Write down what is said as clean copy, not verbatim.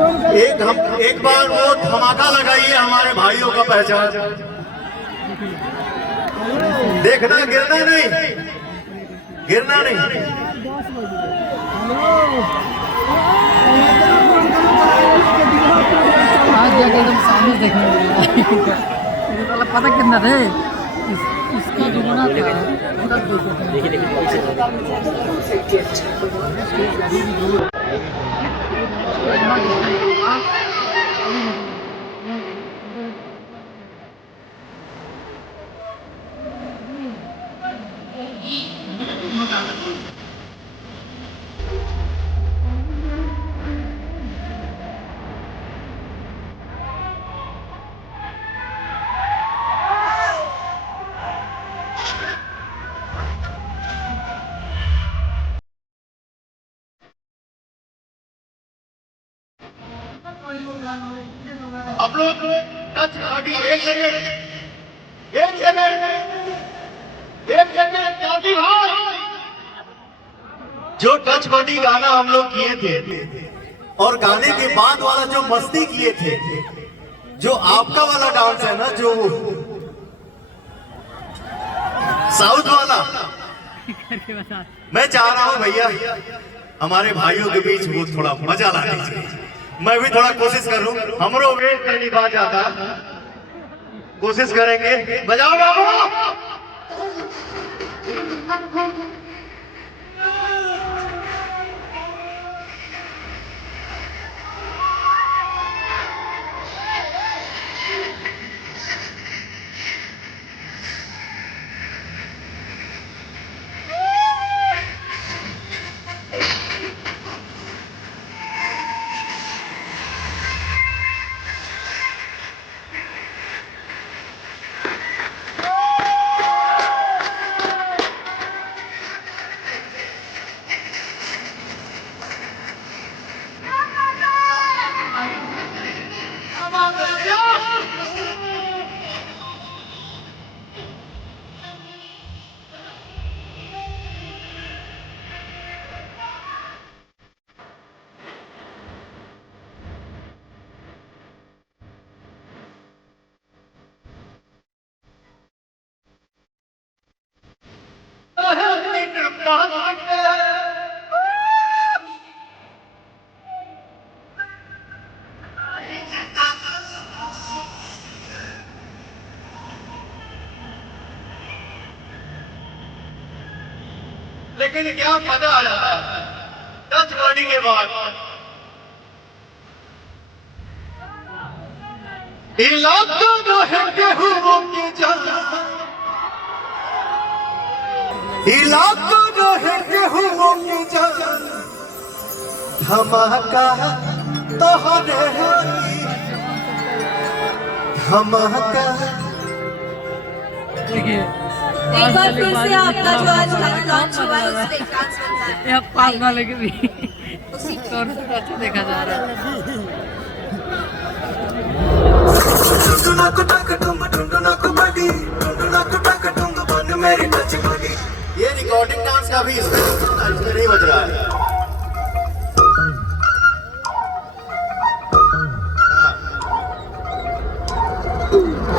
एक बार वो धमाका लगाइए हमारे भाइयों का पहचान। देखना, गिरना नहीं, गिरना नहीं। आज जाके एकदम सामने देखने पता कितना थे, इसका दुगुना था। आप लोग टच पार्टी, एक सेकेंड, एक सेकेंड, एक सेकेंड। जो टच बॉडी गाना हम लोग किए थे और गाने के बाद वाला जो मस्ती किए थे, जो आपका वाला डांस है ना, जो साउथ वाला, मैं चाह रहा हूं भैया हमारे भाइयों के बीच वो थोड़ा मजा ला दीजिए। मैं भी थोड़ा कोशिश करूं, हमरो वेट करनी बात जाता, कोशिश करेंगे। बजाओ बाबू। लेकिन क्या मजा आ जाता है टच बॉडी के बाद। इलाका जो है गेहूं की जगह, इलाका जो है गेहूं की जगह, धमाका तो धमाका। देखिए एक बार फिर से आपका जो आज लॉन्च हुआ है उसमें एक डांस बनता है। यहाँ पास वाले के भी अच्छा देखा जा रहा है। ये रिकॉर्डिंग डांस का भी इसमें नहीं बज रहा है।